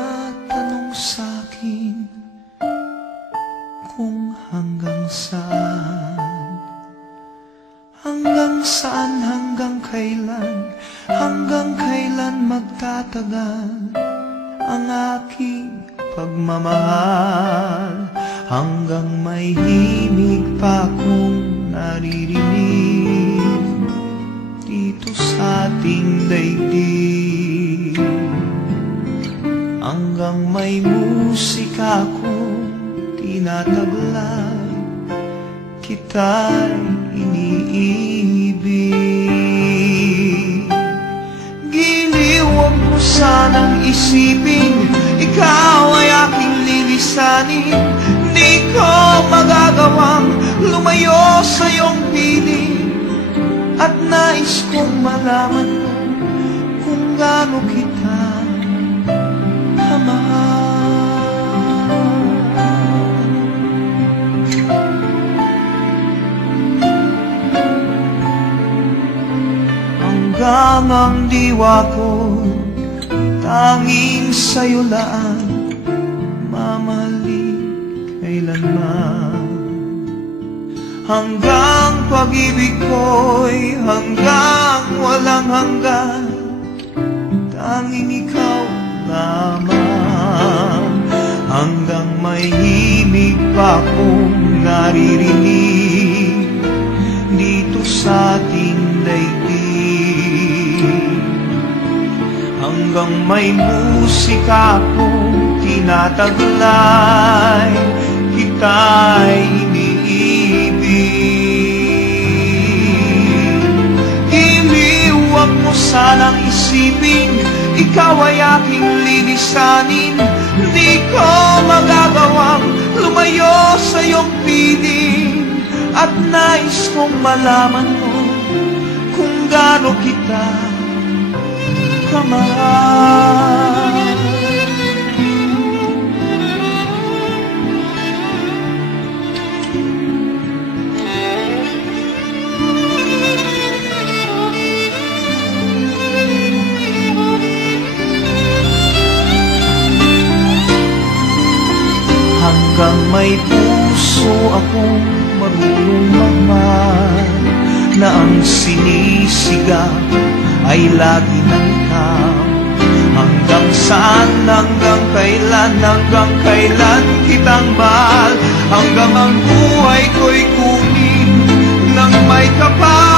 tinatanong sa'kin kung hanggang saan, hanggang kailan magtatagal ang aking pagmamahal, hanggang may himig pa akong naririnig dito sa ating daigdig, hanggang may musika akong tinataglay, kita'y iniibig. Giliw, huwag mo sanang isipin ikaw ay aking lilisanin. Di ko magagawang lumayo sa iyong piling, at nais kong malaman mo kung gaano kita kamahal. Hanggang ang diwa ko tanging sa'yo laan, mamahalin kailanman. Hanggang pag-ibig ko'y hanggang walang hanggan, tanging ikaw lamang. Hanggang may himig pa akong naririnig dito sa ating daigdig, hanggang may musika akong tinataglay, kita'y iniibig. Giliw, huwag mo sanang isipin ikaw ay aking lilisanin. Di ko magagawang lumayo sa iyong piling, at nais kong malaman mo kung gaano kita kamahal. Hanggang may puso akong marunong magmahal, na ang sinisigaw ay lagi ng ikaw. Hanggang saan, hanggang kailan kitang mahal, hanggang ang buhay ko'y kunin ng may kapal.